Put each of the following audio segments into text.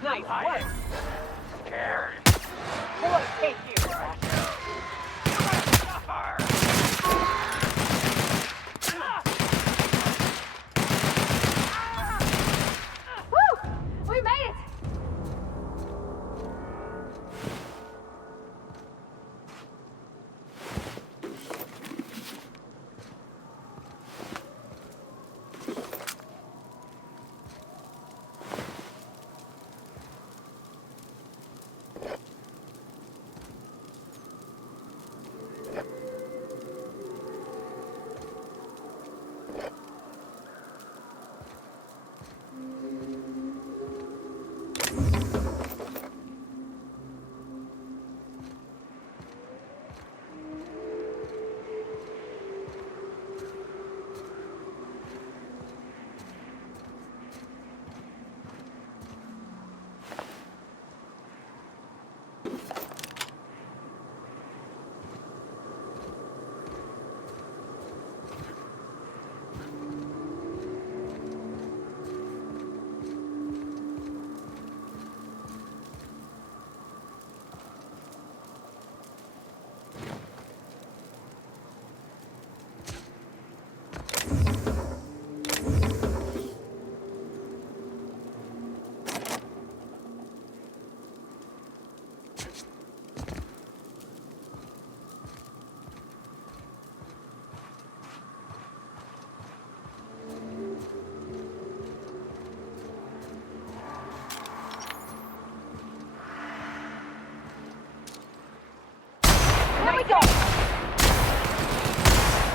Nice work. Scared. We'll let it take you. Woo! We made it! Here we go!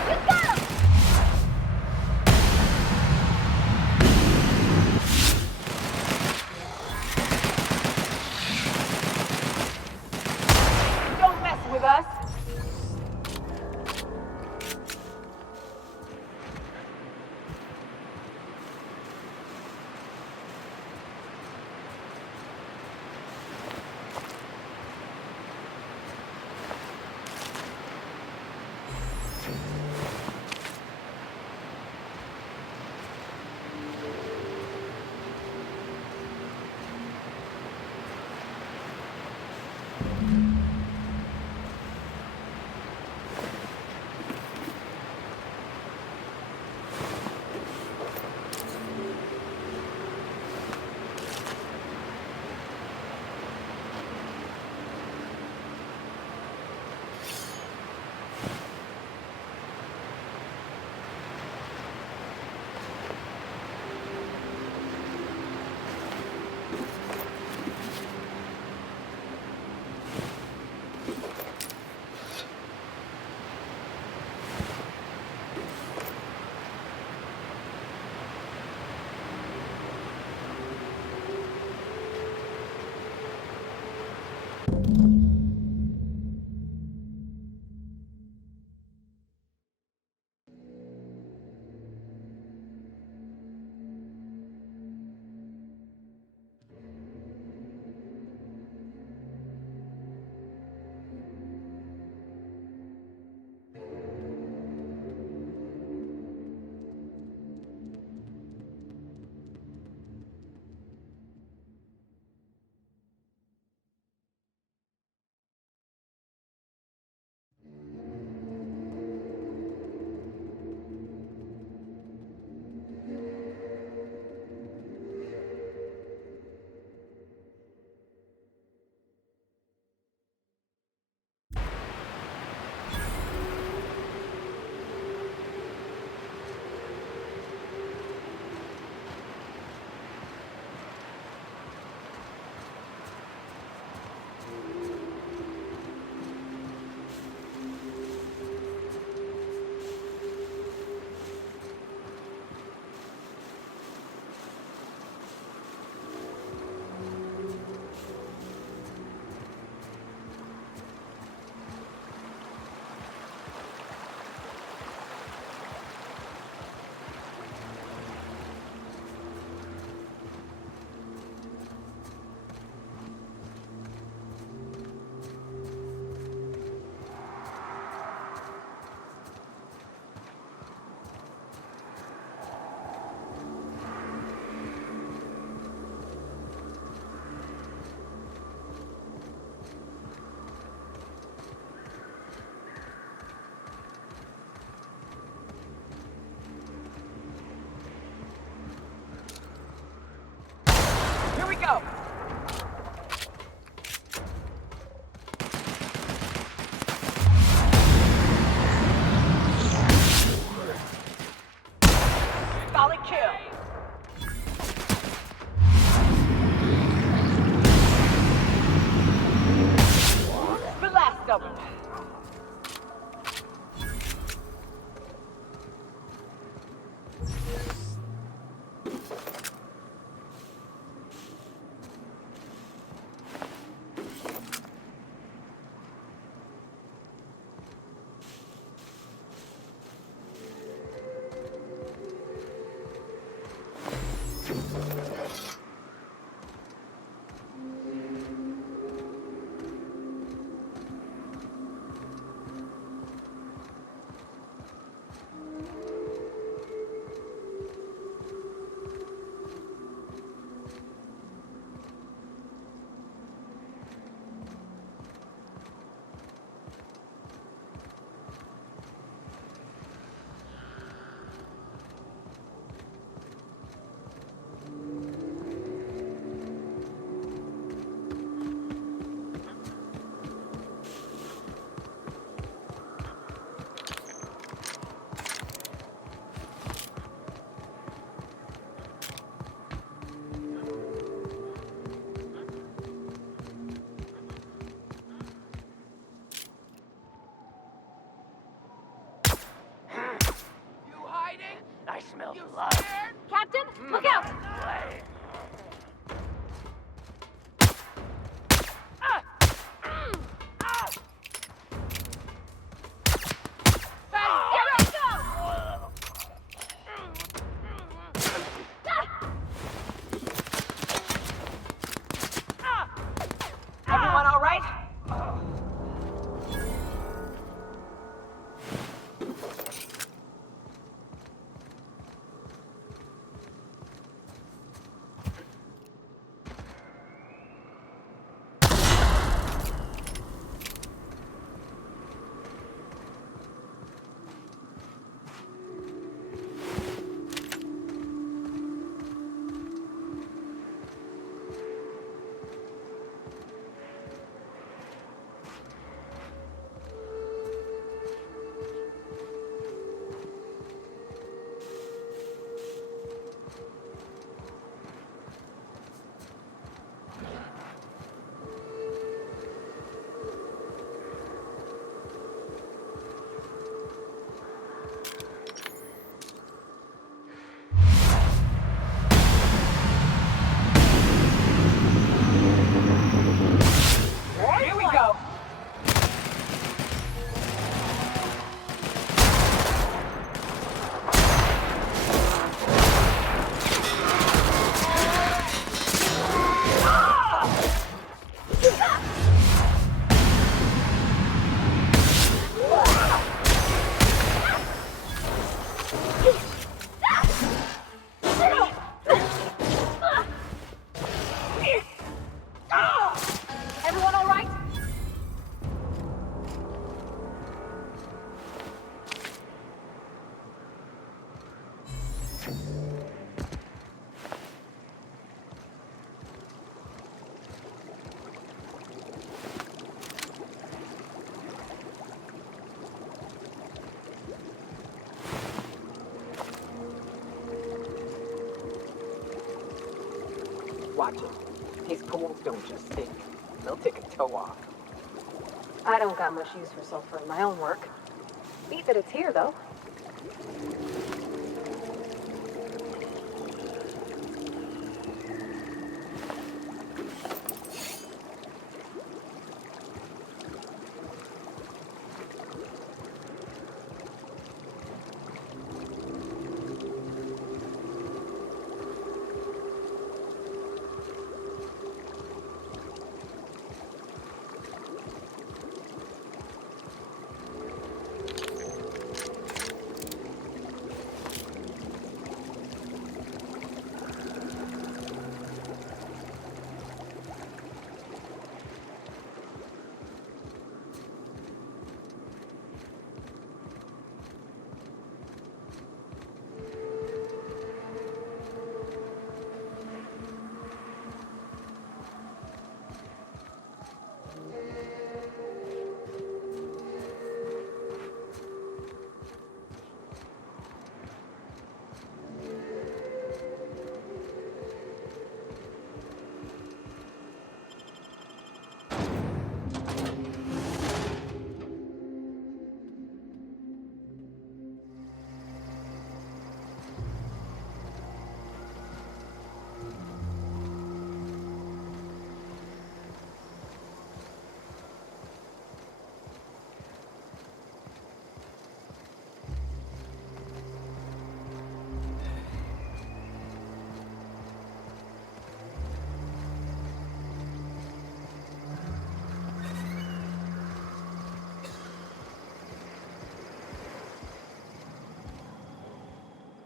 Let's go! Don't mess with us. Watch it. These pools don't just stink. They'll take a toe off. I don't got much use for sulfur in my own work. Neat that it's here, though.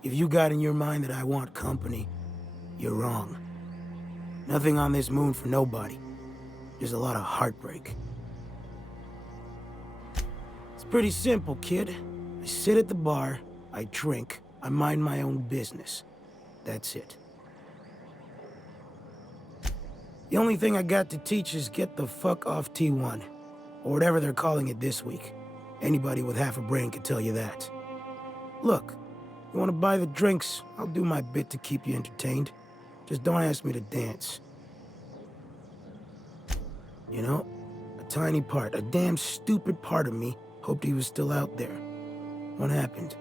If you got in your mind that I want company, you're wrong. Nothing on this moon for nobody. Just a lot of heartbreak. It's pretty simple, kid. I sit at the bar, I drink, I mind my own business. That's it. The only thing I got to teach is get the fuck off T1. Or whatever they're calling it this week. Anybody with half a brain can tell you that. Look. You want to buy the drinks, I'll do my bit to keep you entertained. Just don't ask me to dance. You know, a tiny part, a damn stupid part of me hoped he was still out there. What happened?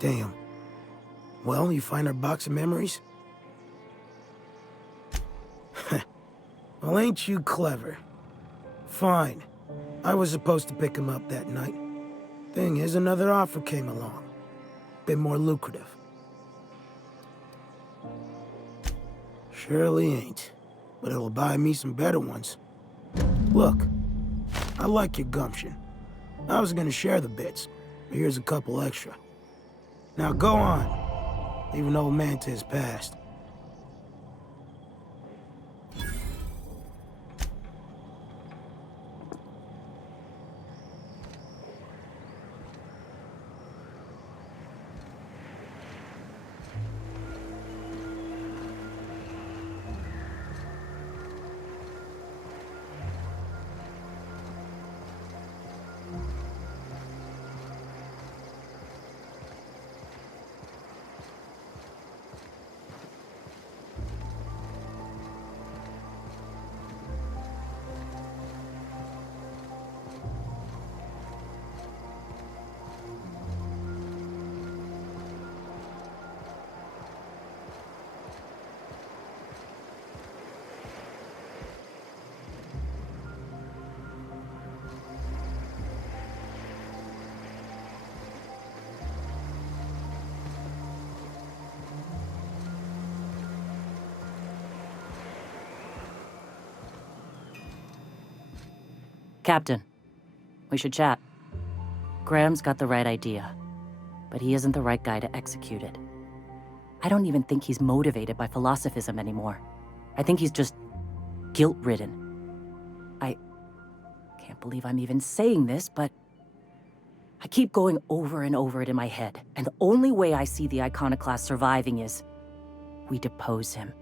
Damn. Well, you find our box of memories? Well, ain't you clever? Fine. I was supposed to pick him up that night. Thing is, another offer came along. Bit more lucrative. Surely ain't. But it'll buy me some better ones. Look, I like your gumption. I was gonna share the bits, but here's a couple extra. Now go on. Leave an old man to his past. Captain, we should chat. Graham's got the right idea, but he isn't the right guy to execute it. I don't even think he's motivated by philosophism anymore. I think he's just guilt-ridden. I can't believe I'm even saying this, but I keep going over and over it in my head, and the only way I see the Iconoclast surviving is we depose him.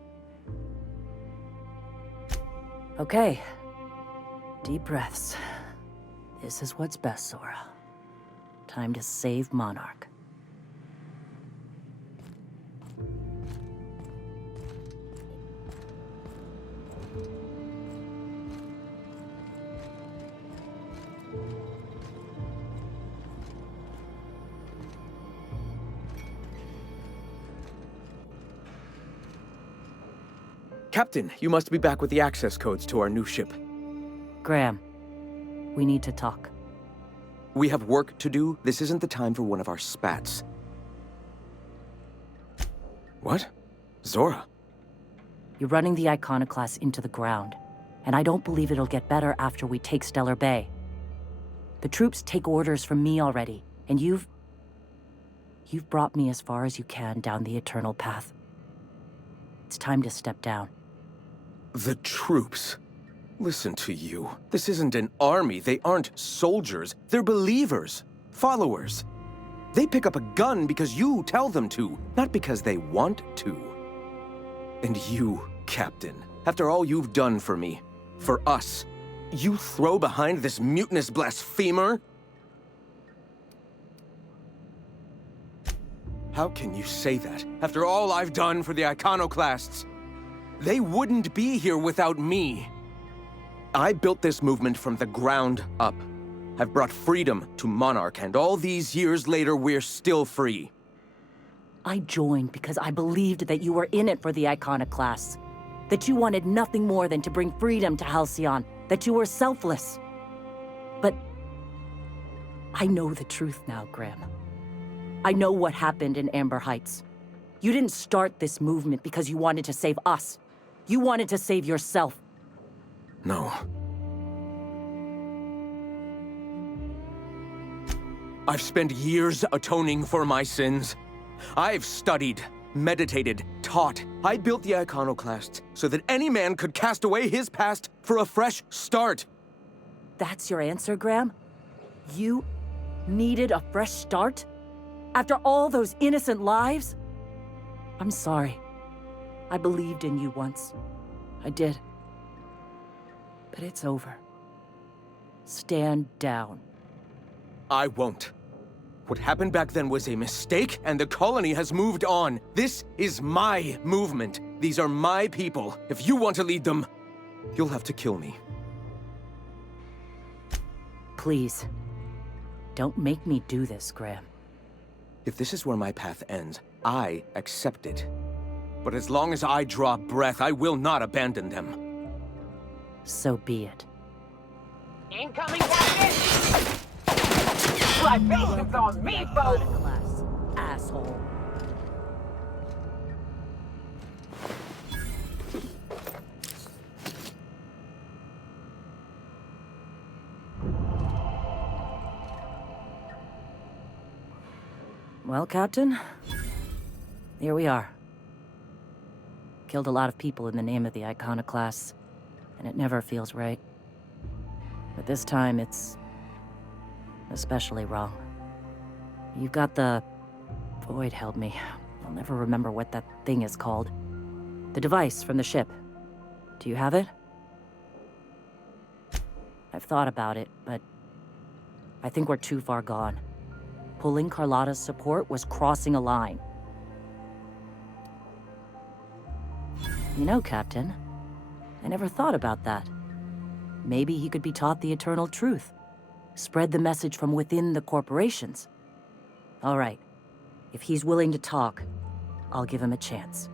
Okay. Deep breaths. This is what's best, Sora. Time to save Monarch. Captain, you must be back with the access codes to our new ship. Graham, we need to talk. We have work to do. This isn't the time for one of our spats. What? Zora? You're running the Iconoclast into the ground, and I don't believe it'll get better after we take Stellar Bay. The troops take orders from me already, and you've brought me as far as you can down the Eternal Path. It's time to step down. The troops? Listen to you. This isn't an army. They aren't soldiers. They're believers. Followers. They pick up a gun because you tell them to, not because they want to. And you, Captain, after all you've done for me, for us, you throw behind this mutinous blasphemer? How can you say that, after all I've done for the Iconoclasts? They wouldn't be here without me. I built this movement from the ground up. I've brought freedom to Monarch, and all these years later, we're still free. I joined because I believed that you were in it for the Iconoclasts. That you wanted nothing more than to bring freedom to Halcyon. That you were selfless. But I know the truth now, Graham. I know what happened in Amber Heights. You didn't start this movement because you wanted to save us. You wanted to save yourself. No. I've spent years atoning for my sins. I've studied, meditated, taught. I built the Iconoclasts so that any man could cast away his past for a fresh start. That's your answer, Graham? You needed a fresh start? After all those innocent lives? I'm sorry. I believed in you once. I did. But it's over. Stand down. I won't. What happened back then was a mistake, and the colony has moved on. This is my movement. These are my people. If you want to lead them, you'll have to kill me. Please. Don't make me do this, Graham. If this is where my path ends, I accept it. But as long as I draw breath, I will not abandon them. So be it. Incoming target! Libations on me, folks! Class, asshole. Well, Captain, here we are. Killed a lot of people in the name of the Iconoclasts, and it never feels right. But this time, it's especially wrong. You've got the... Void held me. I'll never remember what that thing is called. The device from the ship. Do you have it? I've thought about it, but I think we're too far gone. Pulling Carlotta's support was crossing a line. You know, Captain, I never thought about that. Maybe he could be taught the eternal truth. Spread the message from within the corporations. All right. If he's willing to talk, I'll give him a chance.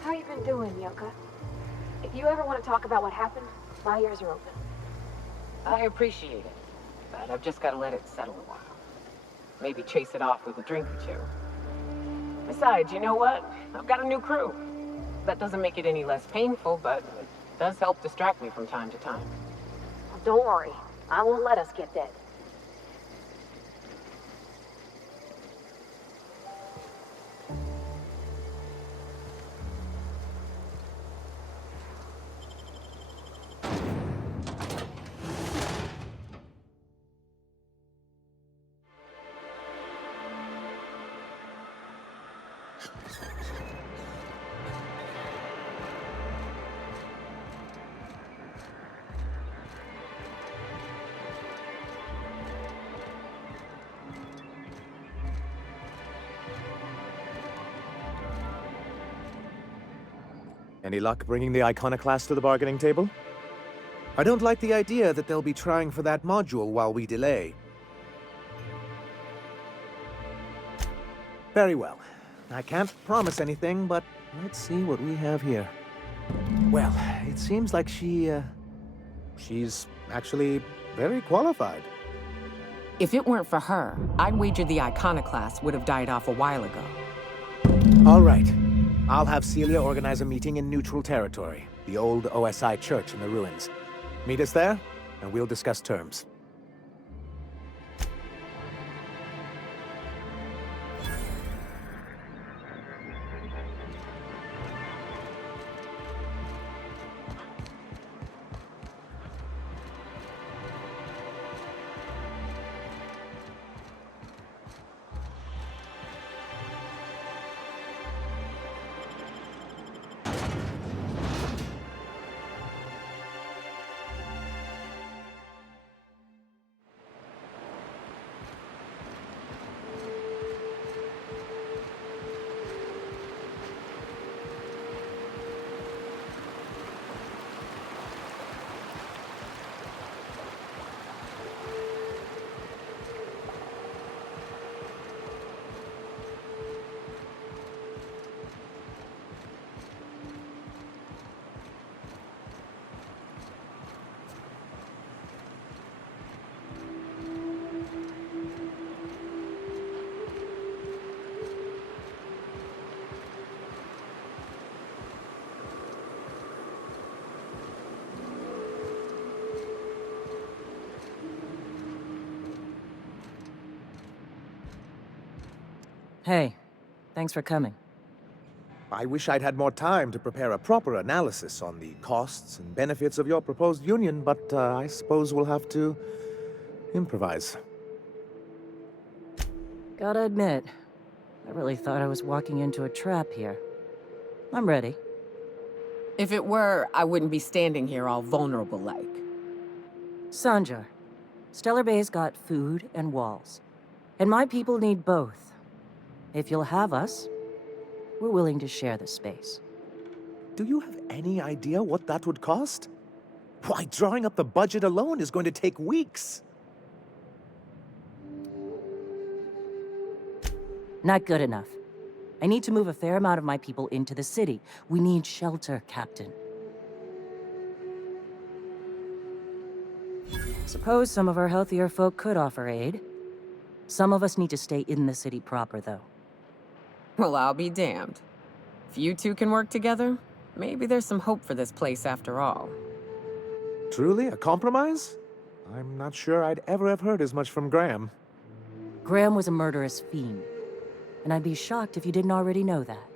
How you been doing, Yoka? If you ever want to talk about what happened, my ears are open. I appreciate it, but I've just got to let it settle a while. Maybe chase it off with a drink or two. Besides, you know what? I've got a new crew. That doesn't make it any less painful, but it does help distract me from time to time. Well, don't worry. I won't let us get dead. Any luck bringing the iconoclast to the bargaining table? I don't like the idea that they'll be trying for that module while we delay. Very well. I can't promise anything, but let's see what we have here. Well, it seems like she's actually very qualified. If it weren't for her, I'd wager the iconoclast would have died off a while ago. All right. I'll have Celia organize a meeting in neutral territory, the old OSI church in the ruins. Meet us there, and we'll discuss terms. Hey, thanks for coming. I wish I'd had more time to prepare a proper analysis on the costs and benefits of your proposed union, but I suppose we'll have to improvise. Gotta admit, I really thought I was walking into a trap here. I'm ready. If it were, I wouldn't be standing here all vulnerable like. Sanjar, Stellar Bay's got food and walls. And my people need both. If you'll have us, we're willing to share the space. Do you have any idea what that would cost? Why, drawing up the budget alone is going to take weeks. Not good enough. I need to move a fair amount of my people into the city. We need shelter, Captain. Suppose some of our healthier folk could offer aid. Some of us need to stay in the city proper, though. Well, I'll be damned. If you two can work together, maybe there's some hope for this place after all. Truly, a compromise? I'm not sure I'd ever have heard as much from Graham. Graham was a murderous fiend, and I'd be shocked if you didn't already know that.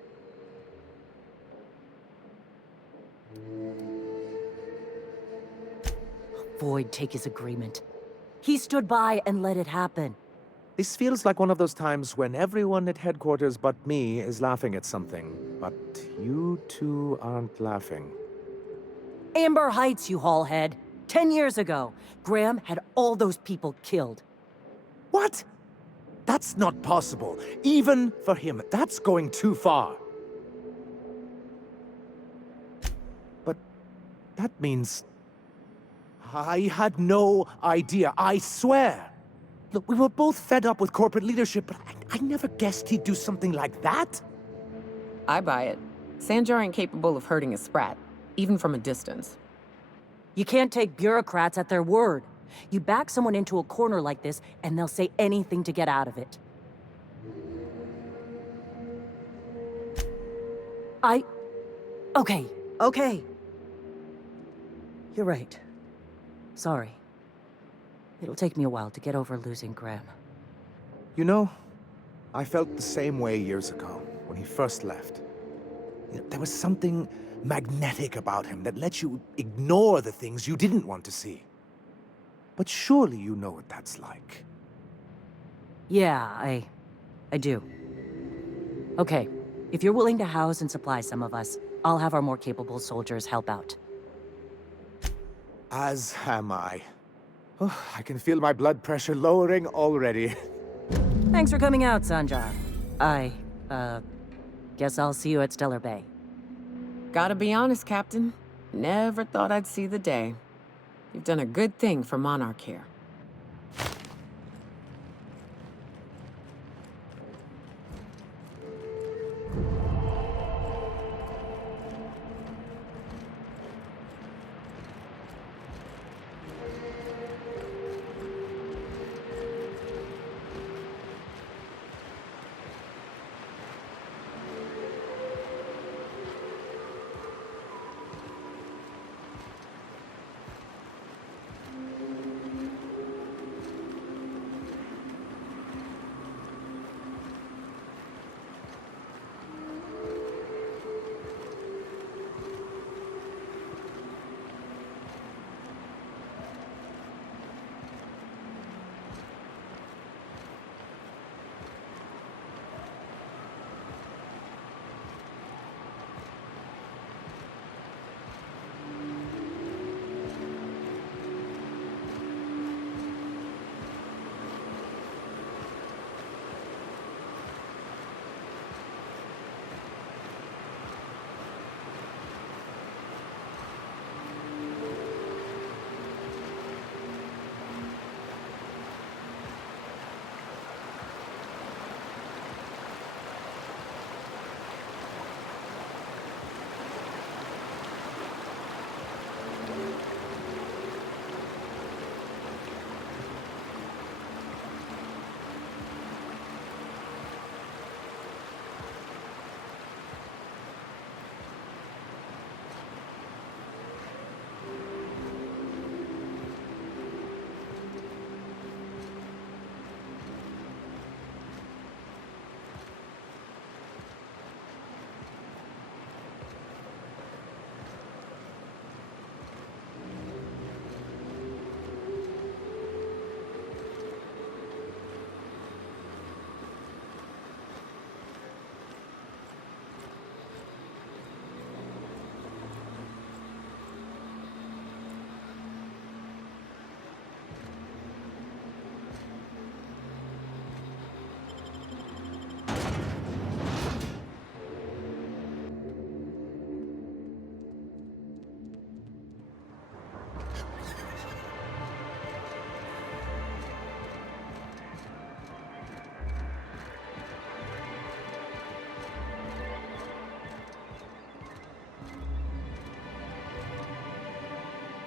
Void take his agreement. He stood by and let it happen. This feels like one of those times when everyone at headquarters but me is laughing at something, but you two aren't laughing. Amber Heights, you haulhead. 10 years ago, Graham had all those people killed. What? That's not possible. Even for him, that's going too far. But that means... I had no idea, I swear. Look, we were both fed up with corporate leadership, but I never guessed he'd do something like that. I buy it. Sanjar ain't capable of hurting a sprat, even from a distance. You can't take bureaucrats at their word. You back someone into a corner like this, and they'll say anything to get out of it. Okay. You're right. Sorry. It'll take me a while to get over losing Graham. You know, I felt the same way years ago, when he first left. There was something magnetic about him that let you ignore the things you didn't want to see. But surely you know what that's like. Yeah, I do. Okay, if you're willing to house and supply some of us, I'll have our more capable soldiers help out. As am I. Oh, I can feel my blood pressure lowering already. Thanks for coming out, Sanjar. Guess I'll see you at Stellar Bay. Gotta be honest, Captain. Never thought I'd see the day. You've done a good thing for Monarch here.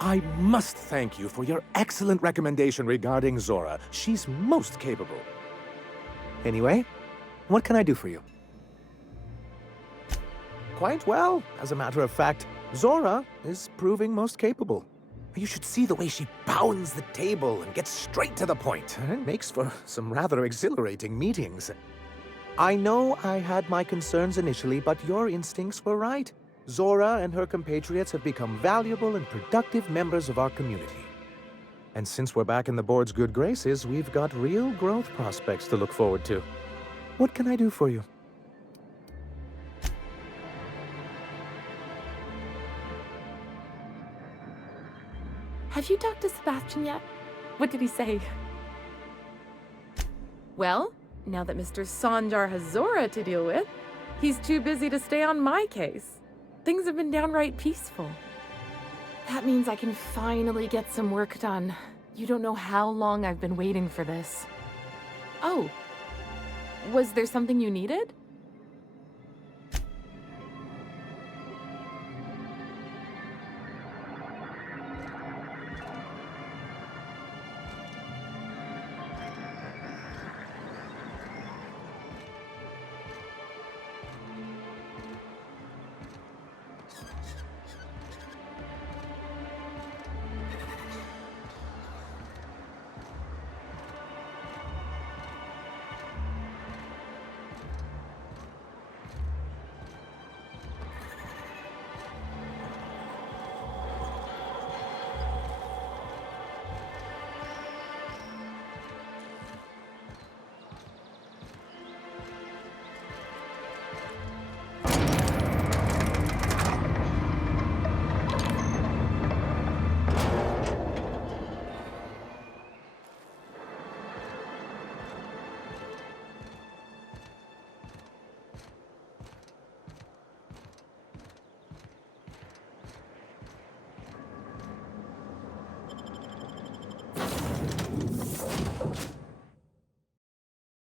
I must thank you for your excellent recommendation regarding Zora. She's most capable. Anyway, what can I do for you? Quite well. As a matter of fact, Zora is proving most capable. You should see the way she pounds the table and gets straight to the point. It makes for some rather exhilarating meetings. I know I had my concerns initially, but your instincts were right. Zora and her compatriots have become valuable and productive members of our community. And since we're back in the board's good graces, we've got real growth prospects to look forward to. What can I do for you? Have you talked to Sebastian yet? What did he say? Well, now that Mr. Sanjar has Zora to deal with, he's too busy to stay on my case. Things have been downright peaceful. That means I can finally get some work done. You don't know how long I've been waiting for this. Oh, was there something you needed?